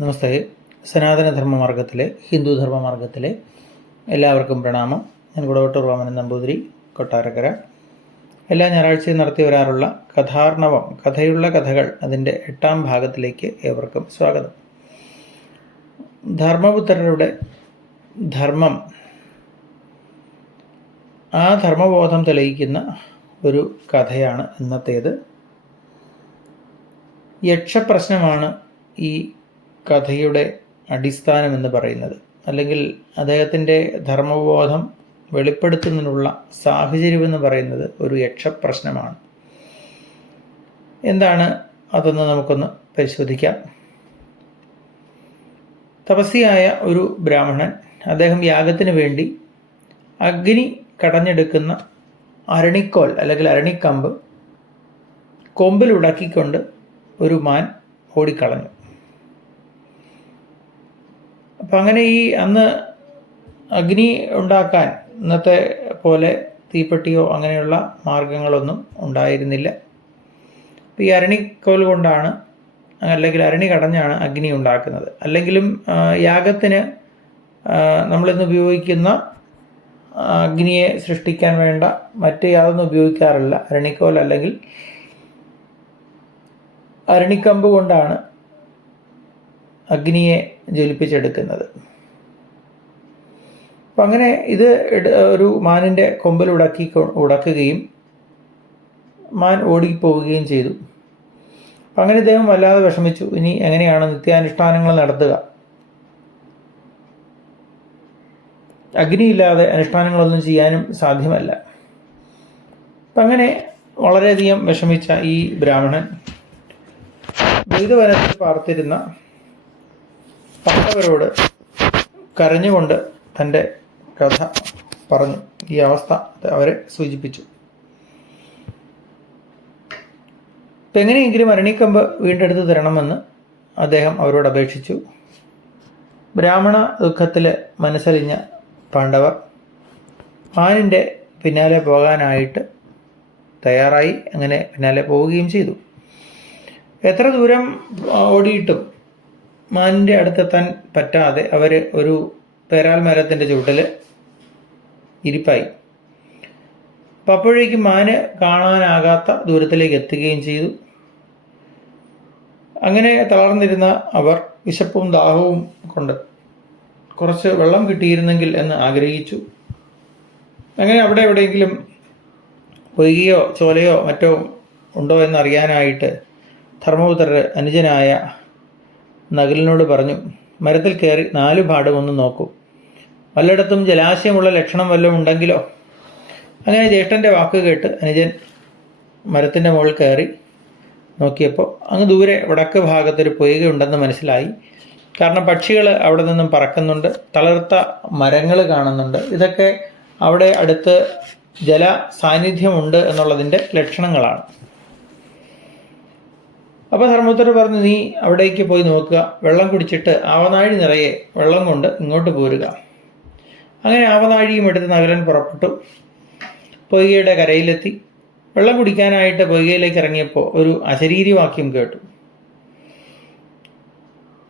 നമസ്തേ. സനാതനധർമ്മമാർഗത്തിലെ ഹിന്ദുധർമ്മമാർഗത്തിലെ എല്ലാവർക്കും പ്രണാമം. ഞാൻ കുടവട്ടൂർ വാമനൻ നമ്പൂതിരി, കൊട്ടാരക്കര. എല്ലാ ഞായറാഴ്ചയും നടത്തി വരാറുള്ള കഥാർണവം, കഥയുള്ള കഥകൾ, അതിൻ്റെ 8ാം ഭാഗത്തിലേക്ക് ഏവർക്കും സ്വാഗതം. ധർമ്മപുത്രരുടെ ധർമ്മം, ആ ധർമ്മബോധം തെളിയിക്കുന്ന ഒരു കഥയാണ് ഇന്നത്തേത്. യക്ഷപ്രശ്നമാണ് ഈ കഥയുടെ അടിസ്ഥാനമെന്ന് പറയുന്നത്, അല്ലെങ്കിൽ അദ്ദേഹത്തിൻ്റെ ധർമ്മബോധം വെളിപ്പെടുത്തുന്നതിനുള്ള സാഹചര്യമെന്ന് പറയുന്നത് ഒരു യക്ഷപ്രശ്നമാണ്. എന്താണ് അതെന്ന് നമുക്കൊന്ന് പരിശോധിക്കാം. തപസ്വിയായ ഒരു ബ്രാഹ്മണൻ, അദ്ദേഹം യാഗത്തിന് വേണ്ടി അഗ്നി കടഞ്ഞെടുക്കുന്ന അരണിക്കോൽ അല്ലെങ്കിൽ അരണിക്കമ്പ് കൊമ്പിലുടക്കിക്കൊണ്ട് ഒരു മാൻ ഓടിക്കളഞ്ഞു. അപ്പം അങ്ങനെ അന്ന് അഗ്നി ഉണ്ടാക്കാൻ ഇന്നത്തെ പോലെ തീപ്പെട്ടിയോ അങ്ങനെയുള്ള മാർഗങ്ങളൊന്നും ഉണ്ടായിരുന്നില്ല. അപ്പോൾ ഈ അരണിക്കോൽ കൊണ്ടാണ്, അല്ലെങ്കിൽ അരണി കടഞ്ഞാണ് അഗ്നി ഉണ്ടാക്കുന്നത്. അല്ലെങ്കിലും യാഗത്തിന് നമ്മളിന്ന് ഉപയോഗിക്കുന്ന അഗ്നിയെ സൃഷ്ടിക്കാൻ വേണ്ട മറ്റ് യാതൊന്നും ഉപയോഗിക്കാറില്ല. അരണിക്കോൽ അല്ലെങ്കിൽ അരണിക്കമ്പ് കൊണ്ടാണ് അഗ്നിയെ ജ്വലിപ്പിച്ചെടുക്കുന്നത്. അപ്പം അങ്ങനെ ഇത് ഒരു മാനിൻ്റെ കൊമ്പിൽ ഉടക്കുകയും മാൻ ഓടിപ്പോവുകയും ചെയ്തു. അപ്പം അങ്ങനെ ഇദ്ദേഹം വല്ലാതെ വിഷമിച്ചു. ഇനി എങ്ങനെയാണ് നിത്യാനുഷ്ഠാനങ്ങൾ നടത്തുക? അഗ്നിയില്ലാതെ അനുഷ്ഠാനങ്ങളൊന്നും ചെയ്യാനും സാധ്യമല്ല. അപ്പം അങ്ങനെ വളരെയധികം വിഷമിച്ച ഈ ബ്രാഹ്മണൻ ദ്വൈതവനത്തിൽ പാർത്തിരുന്ന പാണ്ഡവരോട് കരഞ്ഞുകൊണ്ട് തൻ്റെ കഥ പറഞ്ഞു. ഈ അവസ്ഥ അവരെ സൂചിപ്പിച്ചു. ഇപ്പം എങ്ങനെയെങ്കിലും അരണിക്കമ്പ് വീണ്ടെടുത്ത് തരണമെന്ന് അദ്ദേഹം അവരോട് അപേക്ഷിച്ചു. ബ്രാഹ്മണ ദുഃഖത്തിൽ മനസ്സലിഞ്ഞ പാണ്ഡവർ മാനിൻ്റെ പിന്നാലെ പോകാനായിട്ട് തയ്യാറായി. അങ്ങനെ പിന്നാലെ പോവുകയും ചെയ്തു. എത്ര ദൂരം ഓടിയിട്ടും മാനിൻ്റെ അടുത്തെത്താൻ പറ്റാതെ അവർ ഒരു പേരാൽ മരത്തിൻ്റെ ചുവട്ടിൽ ഇരിപ്പായി. അപ്പം അപ്പോഴേക്കും മാന് കാണാനാകാത്ത ദൂരത്തിലേക്ക് എത്തുകയും ചെയ്തു. അങ്ങനെ തളർന്നിരുന്ന അവർ വിശപ്പും ദാഹവും കൊണ്ട് കുറച്ച് വെള്ളം കിട്ടിയിരുന്നെങ്കിൽ എന്ന് ആഗ്രഹിച്ചു. അങ്ങനെ അവിടെ എവിടെയെങ്കിലും പൊയ്കയോ ചോലയോ മറ്റോ ഉണ്ടോ എന്നറിയാനായിട്ട് ധർമ്മപുത്രർ അനുജനായ നകുലനോട് പറഞ്ഞു, മരത്തിൽ കയറി 4 ഭാഗം ഒന്ന് നോക്കൂ, വല്ലയിടത്തും ജലാശയമുള്ള ലക്ഷണം വല്ലതും ഉണ്ടെങ്കിലോ. അങ്ങനെ ജ്യേഷ്ഠൻ്റെ വാക്ക് കേട്ട് അനുജൻ മരത്തിൻ്റെ മുകളിൽ കയറി നോക്കിയപ്പോൾ അങ്ങ് ദൂരെ വടക്ക് ഭാഗത്തൊരു പൊയ്കയുണ്ടെന്ന് മനസ്സിലായി. കാരണം പക്ഷികൾ അവിടെ നിന്നും പറക്കുന്നുണ്ട്, തളിർത്ത മരങ്ങൾ കാണുന്നുണ്ട്. ഇതൊക്കെ അവിടെ അടുത്ത് ജല സാന്നിധ്യമുണ്ട് എന്നുള്ളതിൻ്റെ ലക്ഷണങ്ങളാണ്. അപ്പോൾ ധർമ്മപുത്രർ പറഞ്ഞു, നീ അവിടേക്ക് പോയി നോക്കുക, വെള്ളം കുടിച്ചിട്ട് ആവനാഴി നിറയെ വെള്ളം കൊണ്ട് ഇങ്ങോട്ട് പോരുക. അങ്ങനെ ആവനാഴിയും എടുത്ത് നകുലൻ പുറപ്പെട്ടു. പൊയ്കയുടെ കരയിലെത്തി. വെള്ളം കുടിക്കാനായിട്ട് പൊയ്കയിലേക്ക് ഇറങ്ങിയപ്പോൾ ഒരു അശരീരിവാക്യം കേട്ടു.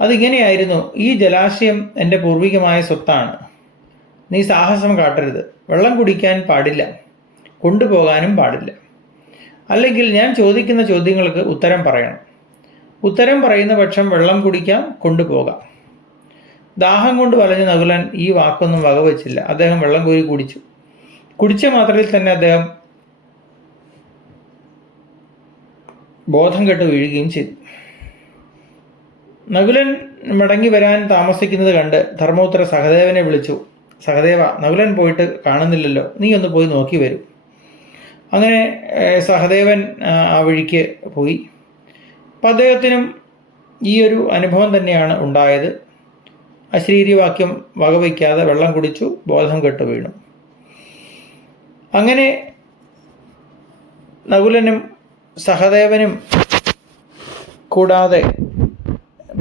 അതിങ്ങനെയായിരുന്നു, ഈ ജലാശയം എൻ്റെ പൂർവികമായ സ്വത്താണ്. നീ സാഹസം കാട്ടരുത്, വെള്ളം കുടിക്കാൻ പാടില്ല, കൊണ്ടുപോകാനും പാടില്ല. അല്ലെങ്കിൽ ഞാൻ ചോദിക്കുന്ന ചോദ്യങ്ങൾക്ക് ഉത്തരം പറയണം. ഉത്തരം പറയുന്ന പക്ഷം വെള്ളം കുടിക്കാം, കൊണ്ടുപോകാം. ദാഹം കൊണ്ട് വലഞ്ഞ നകുലൻ ഈ വാക്കൊന്നും വകവച്ചില്ല. അദ്ദേഹം വെള്ളം കോരി കുടിച്ചു. കുടിച്ച മാത്രയിൽ തന്നെ അദ്ദേഹം ബോധം കെട്ട് വീഴുകയും ചെയ്തു. നകുലൻ മടങ്ങി വരാൻ താമസിക്കുന്നത് കണ്ട് ധർമ്മപുത്ര സഹദേവനെ വിളിച്ചു. സഹദേവ, നകുലൻ പോയിട്ട് കാണുന്നില്ലല്ലോ, നീ ഒന്ന് പോയി നോക്കി വരൂ. അങ്ങനെ സഹദേവൻ ആ വഴിക്ക് പോയി. അപ്പം അദ്ദേഹത്തിനും ഈ ഒരു അനുഭവം തന്നെയാണ് ഉണ്ടായത്. അശരീരിവാക്യം വകവയ്ക്കാതെ വെള്ളം കുടിച്ചു, ബോധം കെട്ടു വീണു. അങ്ങനെ നകുലനും സഹദേവനും കൂടാതെ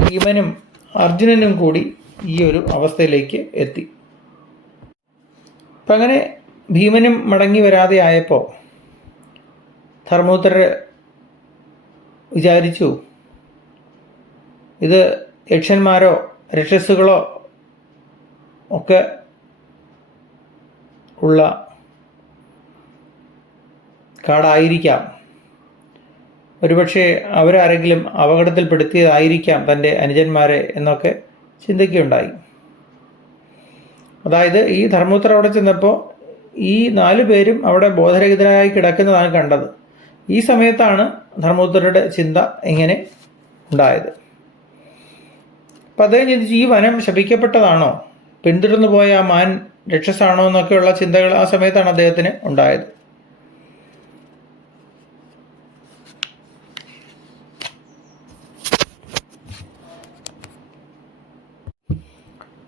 ഭീമനും അർജുനനും കൂടി ഈ ഒരു അവസ്ഥയിലേക്ക് എത്തി. അപ്പം അങ്ങനെ ഭീമനും മടങ്ങി വരാതെ ആയപ്പോൾ ധർമ്മപുത്രർ വിചാരിച്ചു, ഇത് യക്ഷന്മാരോ രക്ഷസുകളോ ഒക്കെ ഉള്ള കാടായിരിക്കാം. ഒരുപക്ഷെ അവരാരെങ്കിലും അപകടത്തിൽപ്പെടുത്തിയതായിരിക്കാം തൻ്റെ അനുജന്മാരെ എന്നൊക്കെ ചിന്തിക്കുകയുണ്ടായി. അതായത് ഈ ധർമ്മപുത്രർ അവിടെ ചെന്നപ്പോൾ ഈ 4 പേരും അവിടെ ബോധരഹിതരായി കിടക്കുന്നതാണ് കണ്ടത്. ഈ സമയത്താണ് ധർമ്മപുത്രരുടെ ചിന്ത ഇങ്ങനെ ഉണ്ടായത്. അപ്പം അദ്ദേഹം ചിന്തിച്ചു, ഈ വനം ശപിക്കപ്പെട്ടതാണോ, പിന്തുടർന്നു പോയ ആ മാൻ രക്ഷസാണോ എന്നൊക്കെയുള്ള ചിന്തകൾ ആ സമയത്താണ് അദ്ദേഹത്തിന് ഉണ്ടായത്.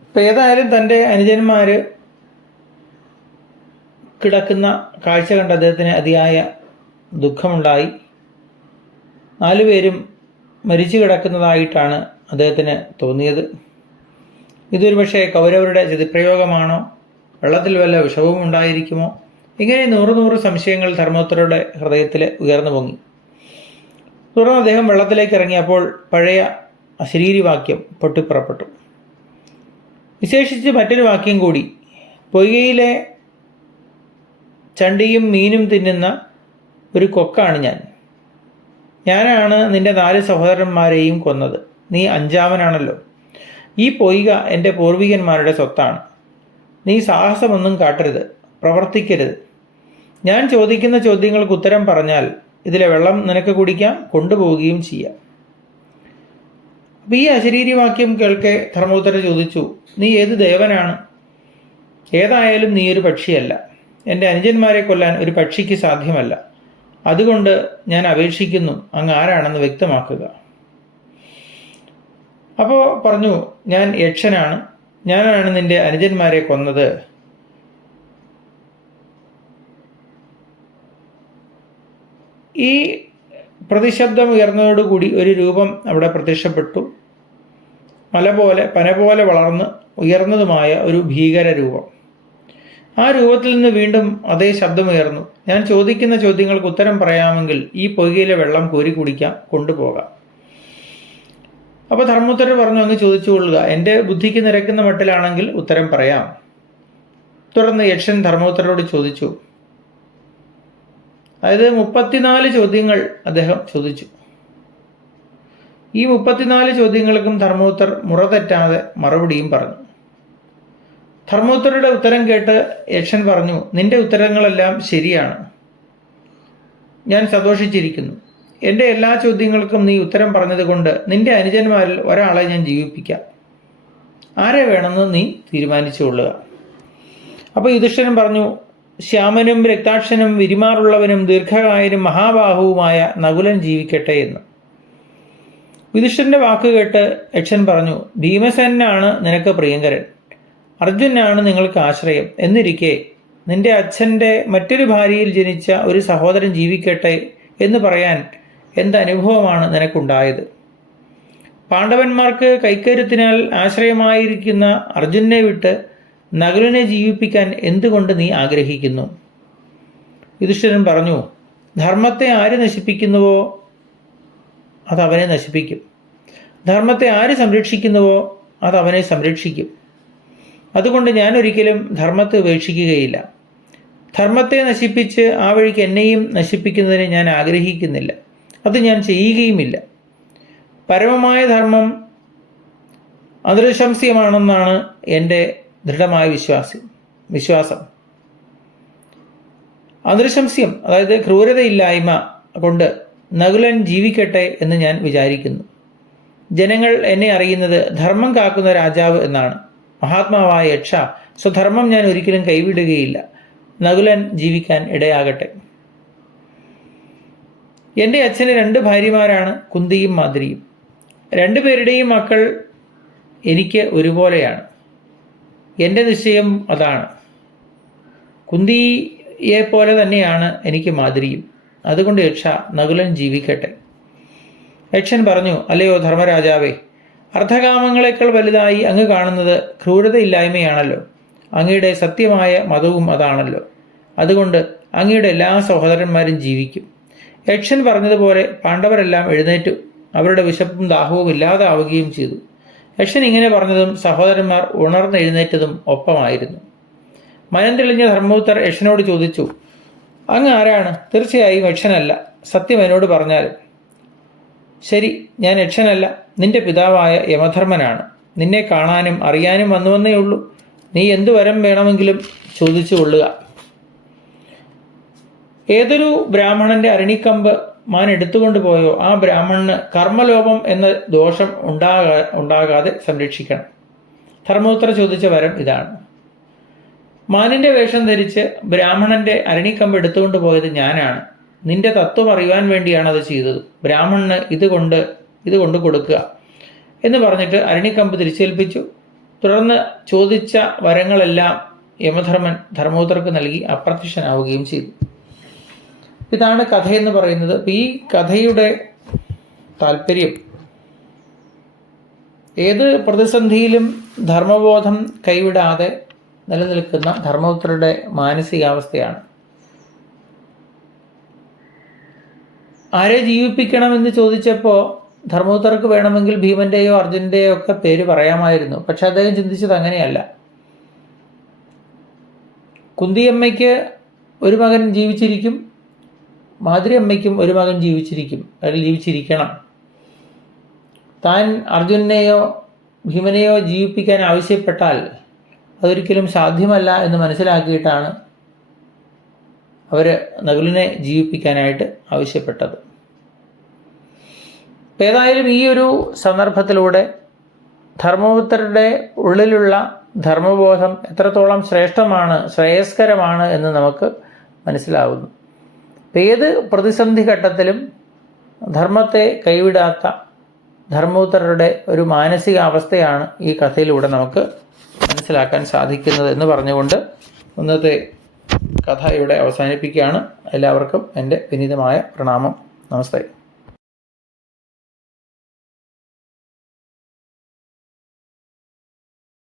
ഇപ്പം ഏതായാലും തൻ്റെ അനുജന്മാർ കിടക്കുന്ന കാഴ്ച കണ്ട് അദ്ദേഹത്തിന് അതിയായ ദുഃഖമുണ്ടായി. 4 പേരും മരിച്ചു കിടക്കുന്നതായിട്ടാണ് അദ്ദേഹത്തിന് തോന്നിയത്. ഇതൊരു പക്ഷേ കൗരവരുടെ ചതിപ്രയോഗമാണോ, വെള്ളത്തിൽ വല്ല വിഷവും ഉണ്ടായിരിക്കുമോ, ഇങ്ങനെ 100 സംശയങ്ങൾ ധർമ്മപുത്രരുടെ ഹൃദയത്തിൽ ഉയർന്നു പൊങ്ങി. തുടർന്ന് അദ്ദേഹം വെള്ളത്തിലേക്ക് ഇറങ്ങിയപ്പോൾ പഴയ അശരീരിവാക്യം പൊട്ടിപ്പുറപ്പെട്ടു. വിശേഷിച്ച് മറ്റൊരു വാക്യം കൂടി, പൊയ്കയിലെ ചണ്ടിയും മീനും തിന്നുന്ന ഒരു കൊക്കാണ് ഞാൻ. ഞാനാണ് നിന്റെ 4 സഹോദരന്മാരെയും കൊന്നത്. നീ 5-മനാണല്ലോ. ഈ പൊയ്ക എൻ്റെ പൂർവികന്മാരുടെ സ്വത്താണ്. നീ സാഹസമൊന്നും കാട്ടരുത്, പ്രവർത്തിക്കരുത്. ഞാൻ ചോദിക്കുന്ന ചോദ്യങ്ങൾക്ക് ഉത്തരം പറഞ്ഞാൽ ഇതിലെ വെള്ളം നിനക്ക് കുടിക്കാം, കൊണ്ടുപോവുകയും ചെയ്യാം. അപ്പം ഈ അശരീരിവാക്യം കേൾക്കെ ധർമ്മപുത്രർ ചോദിച്ചു, നീ ഏത് ദേവനാണ്? ഏതായാലും നീ ഒരു പക്ഷിയല്ല. എൻ്റെ അനുജന്മാരെ കൊല്ലാൻ ഒരു പക്ഷിക്ക് സാധ്യമല്ല. അതുകൊണ്ട് ഞാൻ അപേക്ഷിക്കുന്നു, അങ്ങ് ആരാണെന്ന് വ്യക്തമാക്കുക. അപ്പോൾ പറഞ്ഞു, ഞാൻ യക്ഷനാണ്. ഞാനാണ് നിന്റെ അനുജന്മാരെ കൊന്നത്. ഈ പ്രതിശബ്ദം ഉയർന്നതോടുകൂടി ഒരു രൂപം അവിടെ പ്രത്യക്ഷപ്പെട്ടു. മല പോലെ, പന പോലെ വളർന്ന് ഉയർന്നതുമായ ഒരു ഭീകര രൂപം. ആ രൂപത്തിൽ നിന്ന് വീണ്ടും അതേ ശബ്ദമുയർന്നു, ഞാൻ ചോദിക്കുന്ന ചോദ്യങ്ങൾക്ക് ഉത്തരം പറയാമെങ്കിൽ ഈ പൊയ്കയിലെ വെള്ളം കോരി കുടിക്കാം, കൊണ്ടുപോകാം. അപ്പോൾ ധർമ്മപുത്രർ പറഞ്ഞു, അങ്ങ് ചോദിച്ചു കൊള്ളുക, എൻ്റെ ബുദ്ധിക്ക് നിരക്കുന്ന മട്ടിലാണെങ്കിൽ ഉത്തരം പറയാം. തുടർന്ന് യക്ഷൻ ധർമ്മപുത്രരോട് ചോദിച്ചു. അതായത് 34 ചോദ്യങ്ങൾ അദ്ദേഹം ചോദിച്ചു. ഈ 34 ചോദ്യങ്ങൾക്കും ധർമ്മപുത്രർ മുറതെറ്റാതെ മറുപടിയും പറഞ്ഞു. ധർമ്മപുത്രരുടെ ഉത്തരം കേട്ട് യക്ഷൻ പറഞ്ഞു, നിന്റെ ഉത്തരങ്ങളെല്ലാം ശരിയാണ്. ഞാൻ സന്തോഷിച്ചിരിക്കുന്നു. എൻ്റെ എല്ലാ ചോദ്യങ്ങൾക്കും നീ ഉത്തരം പറഞ്ഞതുകൊണ്ട് നിന്റെ അനുജന്മാരിൽ ഒരാളെ ഞാൻ ജീവിപ്പിക്കാം. ആരെ വേണമെന്ന് നീ തീരുമാനിച്ചുകൊള്ളുക. അപ്പോൾ യുധിഷ്ഠിരൻ പറഞ്ഞു, ശ്യാമനും രക്താക്ഷനും വിരിമാറുള്ളവനും ദീർഘകായനും മഹാബാഹുവുമായ നകുലൻ ജീവിക്കട്ടെ എന്ന്. യുധിഷ്ഠിരന്റെ വാക്ക് കേട്ട് യക്ഷൻ പറഞ്ഞു, ഭീമസേനാണ് നിനക്ക് പ്രിയങ്കരൻ, അർജുനാണ് നിങ്ങൾക്ക് ആശ്രയം. എന്നിരിക്കെ നിന്റെ അച്ഛൻ്റെ മറ്റൊരു ഭാര്യയിൽ ജനിച്ച ഒരു സഹോദരൻ ജീവിക്കട്ടെ എന്ന് പറയാൻ എന്തനുഭവമാണ് നിനക്കുണ്ടായത്? പാണ്ഡവന്മാർക്ക് കൈക്കരുത്തിനാൽ ആശ്രയമായിരിക്കുന്ന അർജുനെ വിട്ട് നകുലനെ ജീവിപ്പിക്കാൻ എന്തുകൊണ്ട് നീ ആഗ്രഹിക്കുന്നു? യുധിഷ്ഠിരൻ പറഞ്ഞു, ധർമ്മത്തെ ആര് നശിപ്പിക്കുന്നുവോ അത് അവനെ നശിപ്പിക്കും. ധർമ്മത്തെ ആര് സംരക്ഷിക്കുന്നുവോ അത് അവനെ സംരക്ഷിക്കും. അതുകൊണ്ട് ഞാൻ ഒരിക്കലും ധർമ്മത്തെ ഉപേക്ഷിക്കുകയില്ല. ധർമ്മത്തെ നശിപ്പിച്ച് ആ വഴിക്ക് എന്നെയും നശിപ്പിക്കുന്നതിന് ഞാൻ ആഗ്രഹിക്കുന്നില്ല. അത് ഞാൻ ചെയ്യുകയുമില്ല. പരമമായ ധർമ്മം അദൃശംസ്യമാണെന്നാണ് എൻ്റെ ദൃഢമായ വിശ്വാസം. അദൃശംസ്യം, അതായത് ക്രൂരതയില്ലായ്മ കൊണ്ട് നകുലൻ ജീവിക്കട്ടെ എന്ന് ഞാൻ വിചാരിക്കുന്നു. ജനങ്ങൾ എന്നെ അറിയുന്നത് ധർമ്മം കാക്കുന്ന രാജാവ് എന്നാണ്. മഹാത്മാവായ യക്ഷ, സ്വധർമ്മം ഞാൻ ഒരിക്കലും കൈവിടുകയില്ല. നകുലൻ ജീവിക്കാൻ ഇടയാകട്ടെ. എൻ്റെ അച്ഛന് 2 ഭാര്യമാരാണ്, കുന്തിയും മാദ്രിയും. 2 പേരുടെയും മക്കൾ എനിക്ക് ഒരുപോലെയാണ്. എൻ്റെ നിശ്ചയം അതാണ്. കുന്തിയെ പോലെ തന്നെയാണ് എനിക്ക് മാദ്രിയും. അതുകൊണ്ട് യക്ഷ, നകുലൻ ജീവിക്കട്ടെ. യക്ഷൻ പറഞ്ഞു, അല്ലയോ ധർമ്മരാജാവേ, അർദ്ധകാമങ്ങളെക്കാൾ വലുതായി അങ്ങ് കാണുന്നത് ക്രൂരതയില്ലായ്മയാണല്ലോ. അങ്ങയുടെ സത്യമായ മതവും അതാണല്ലോ. അതുകൊണ്ട് അങ്ങയുടെ എല്ലാ സഹോദരന്മാരും ജീവിക്കും. യക്ഷൻ പറഞ്ഞതുപോലെ പാണ്ഡവരെല്ലാം എഴുന്നേറ്റു. അവരുടെ വിശപ്പും ദാഹവും ഇല്ലാതാവുകയും ചെയ്തു. യക്ഷൻ ഇങ്ങനെ പറഞ്ഞതും സഹോദരന്മാർ ഉണർന്നെഴുന്നേറ്റതും ഒപ്പമായിരുന്നു. മനം തെളിഞ്ഞ ധർമ്മപുത്രർ യക്ഷനോട് ചോദിച്ചു, അങ്ങ് ആരാണ്? തീർച്ചയായും യക്ഷനല്ല, സത്യം എന്നോട് പറഞ്ഞാലും. ശരി, ഞാൻ യക്ഷനല്ല, നിന്റെ പിതാവായ യമധർമ്മനാണ്. നിന്നെ കാണാനും അറിയാനും വന്നുവന്നേ ഉള്ളൂ. നീ എന്തു വരം വേണമെങ്കിലും ചോദിച്ചു കൊള്ളുക. ഏതൊരു ബ്രാഹ്മണന്റെ അരണിക്കമ്പ് മാൻ എടുത്തുകൊണ്ട് പോയോ ആ ബ്രാഹ്മണന് കർമ്മലോപം എന്ന ദോഷം ഉണ്ടാകാതെ സംരക്ഷിക്കണം. ധർമ്മപുത്ര ചോദിച്ച വരം ഇതാണ്. മാനിന്റെ വേഷം ധരിച്ച് ബ്രാഹ്മണന്റെ അരണിക്കമ്പ് എടുത്തുകൊണ്ട് പോയത് ഞാനാണ്. നിന്റെ തത്വം അറിയുവാൻ വേണ്ടിയാണ് അത് ചെയ്തത്. ബ്രാഹ്മണന് ഇത് കൊണ്ട് കൊടുക്കുക എന്ന് പറഞ്ഞിട്ട് അരണിക്കമ്പ് തിരിച്ചേൽപ്പിച്ചു. തുടർന്ന് ചോദിച്ച വരങ്ങളെല്ലാം യമധർമ്മൻ ധർമ്മപുത്രർക്ക് നൽകി അപ്രത്യക്ഷനാവുകയും ചെയ്തു. ഇതാണ് കഥയെന്ന് പറയുന്നത്. ഈ കഥയുടെ താല്പര്യം ഏത് പ്രതിസന്ധിയിലും ധർമ്മബോധം കൈവിടാതെ നിലനിൽക്കുന്ന ധർമ്മപുത്രരുടെ മാനസികാവസ്ഥയാണ്. ആരെ ജീവിപ്പിക്കണമെന്ന് ചോദിച്ചപ്പോൾ ധർമ്മപുത്രർക്ക് വേണമെങ്കിൽ ഭീമന്റെയോ അർജുനന്റെയോ ഒക്കെ പേര് പറയാമായിരുന്നു. പക്ഷെ അദ്ദേഹം ചിന്തിച്ചത് അങ്ങനെയല്ല. കുന്തിയമ്മയ്ക്ക് ഒരു മകൻ ജീവിച്ചിരിക്കും, മാധുരി അമ്മയ്ക്കും ഒരു മകൻ ജീവിച്ചിരിക്കണം. താൻ അർജുനനെയോ ഭീമനെയോ ജീവിപ്പിക്കാൻ ആവശ്യപ്പെട്ടാൽ അതൊരിക്കലും സാധ്യമല്ല എന്ന് മനസ്സിലാക്കിയിട്ടാണ് അവർ നകുലിനെ ജീവിപ്പിക്കാനായിട്ട് ആവശ്യപ്പെട്ടത്. ഏതായാലും ഈ ഒരു സന്ദർഭത്തിലൂടെ ധർമ്മപുത്രരുടെ ഉള്ളിലുള്ള ധർമ്മബോധം എത്രത്തോളം ശ്രേഷ്ഠമാണ്, ശ്രേയസ്കരമാണ് എന്ന് നമുക്ക് മനസ്സിലാവുന്നു. ഏത് പ്രതിസന്ധി ഘട്ടത്തിലും ധർമ്മത്തെ കൈവിടാത്ത ധർമ്മപുത്രരുടെ ഒരു മാനസികാവസ്ഥയാണ് ഈ കഥയിലൂടെ നമുക്ക് മനസ്സിലാക്കാൻ സാധിക്കുന്നത് എന്ന് പറഞ്ഞുകൊണ്ട് ഇന്നത്തെ കഥ ഇവിടെ അവസാനിപ്പിക്കുകയാണ്. എല്ലാവർക്കും എൻ്റെ വിനീതമായ പ്രണാമം. നമസ്തേ.